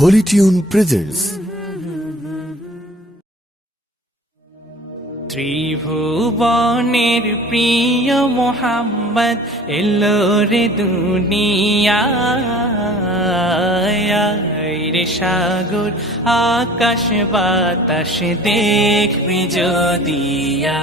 Holi tune presents ত্রিভুবনের প্রিয় মোহাম্মদ এলো রে দুনিয়ায়। রে সাগর, আকাশ বাতাস দেখবি যদিয়া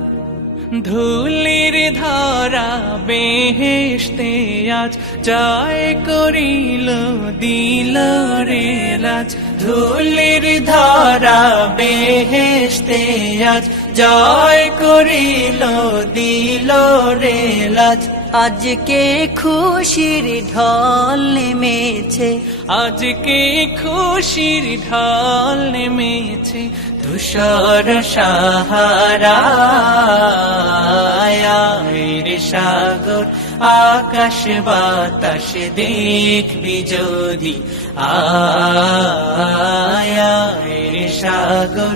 ধুলির ধারা বেহেশতে আজ জয় করিল দিল রে লাজ ধুলির ধারা বেহেশতে আজ জয় করিল, দিল রে লাজ। আজকে খুশির ঢল নেমেছে। আজকে খুশির ঢল নেমেছে তুষার সাহারা সাগর, আকাশ বাতাস দেখবি যদি। আয় সাগর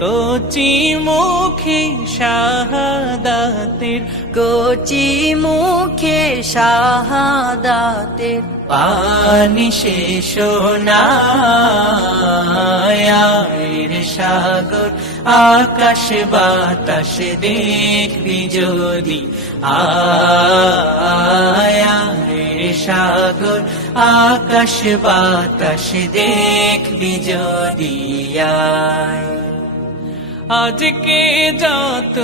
কচি মুখে শাহাদাতের, কচি মুখে শাহাদাতের পানি শেষ নায়ের সাগর আকাশ বাতাস দেখবি যদি। আয়ের সাগর আকাশ বাতাস দেখবি যদি। আয়। আজকে যত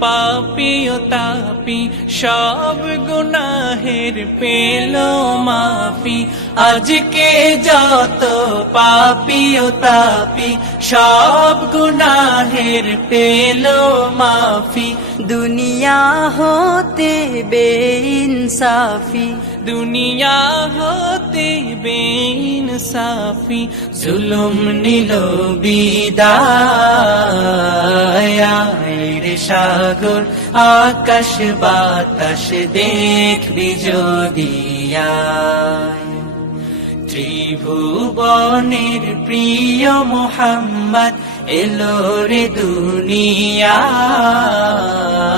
পাপি তাপি, সব গুনাহের পেল মাফি। আজকে যত পাপি তাপি, সব গুনাহের পেল মাফি। দুনিয়া হতে বেইনসাফি দুনিয়া হতে বেইনসাফি, জুলুম নিল বিদায় রে সাগর, আকাশ বাতাস দেখবি যদি। ত্রিভুবনের প্রিয় মোহাম্মদ এলো রে দুনিয়ায় রে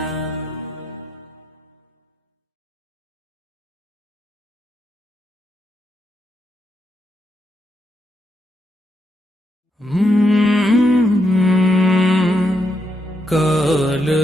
കാല